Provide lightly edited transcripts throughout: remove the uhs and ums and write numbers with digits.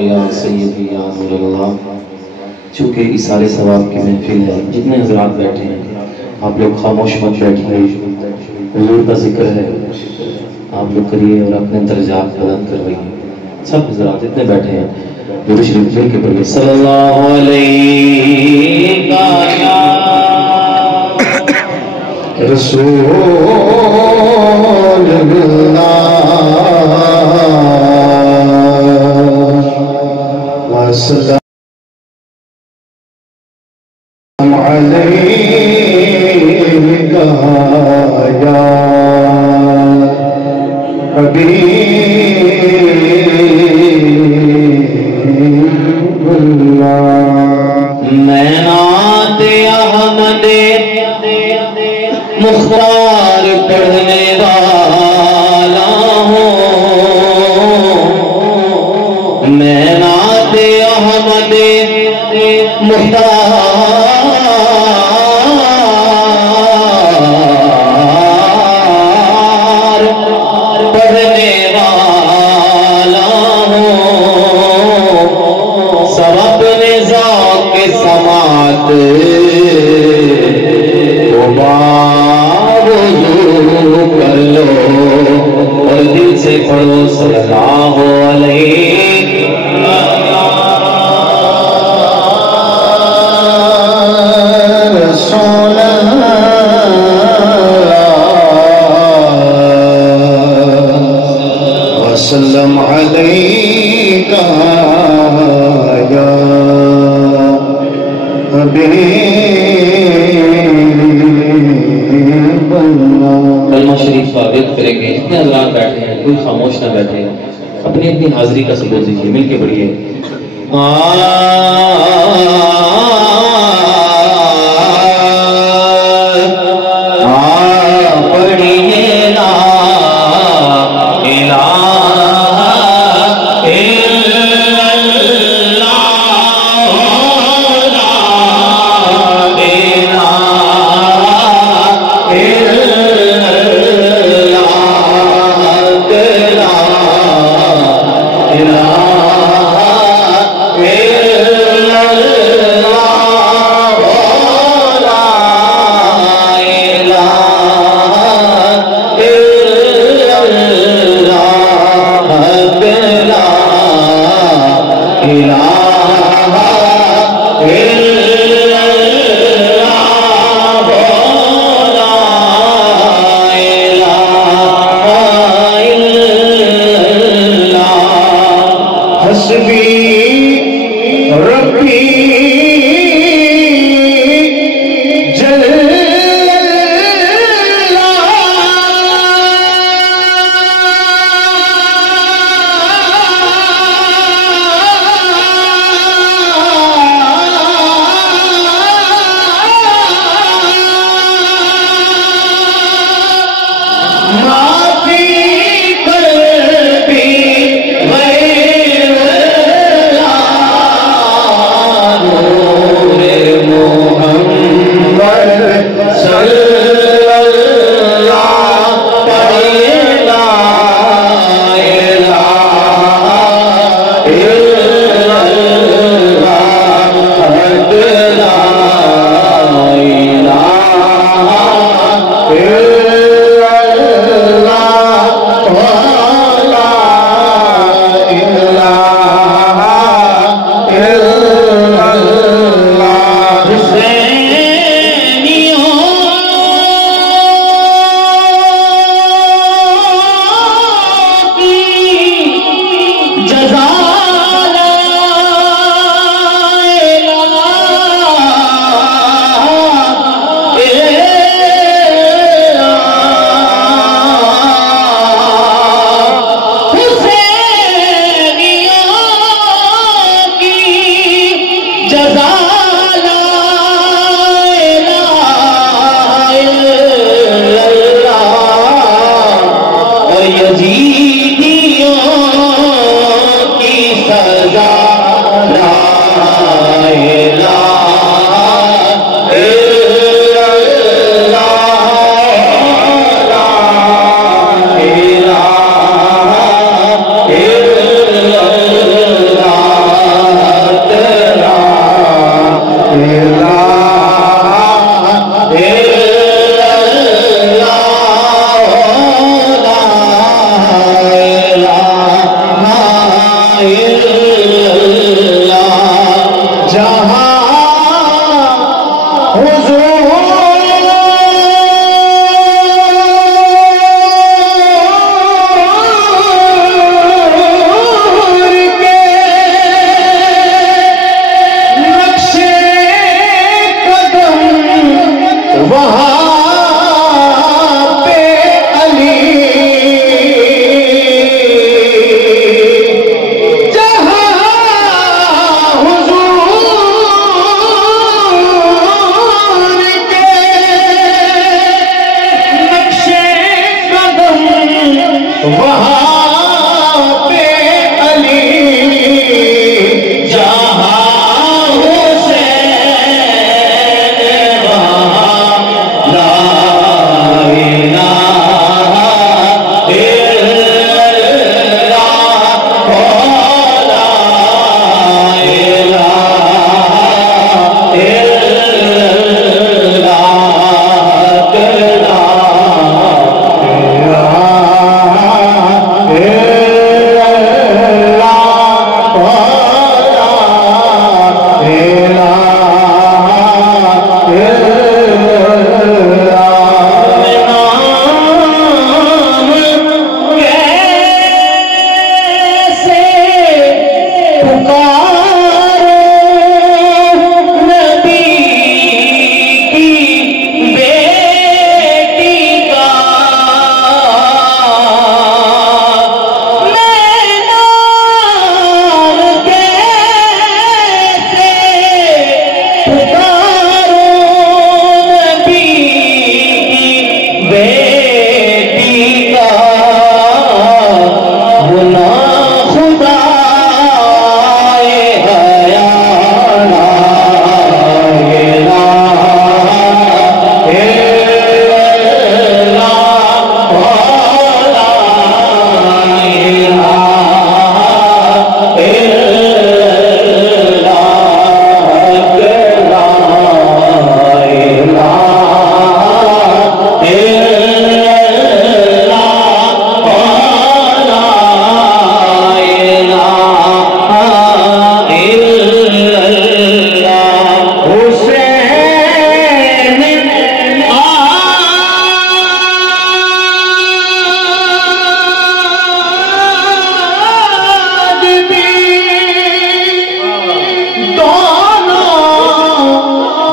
یا سیدی یا نور اللہ، چونکہ اثار ثواب کی محفل ہے، جتنے حضرات بیٹھے ہیں آپ لوگ خاموش مت بیٹھیے، حضور کا ذکر ہے، آپ لوگ کریے اور اپنے درجات بلند کروائیے۔ سب حضرات اتنے بیٹھے ہیں، درود شریف مل کے پڑھیے، صلی اللہ علیہ رسول اللہ وسلم علیکہ یا حبیب اللہ۔ نینات احمد مختار پڑھنے والا ہوں، نینات احمد مختار پڑھنے والا ہوں، سبب نظام کے سماعت کر لو اور دل سے پڑھو، صلی اللہ علیہ رسول اللہ وسلم علیکہ یا کلمہ شریف ثابت کریں گے۔ اتنے حضرات بیٹھے ہیں، کوئی خاموش نہ بیٹھے، اپنی اپنی حاضری کا ثبوت دیجیے، مل کے پڑھیے۔ معافی کر بھی غیر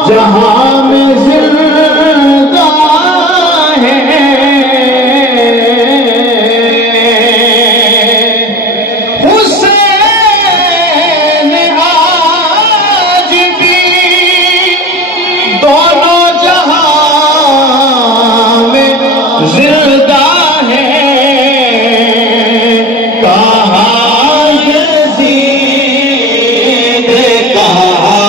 جہاں میں زندہ ہے حسین آج بھی دونوں جہاں میں زندہ ہے کہاں یزید کہاں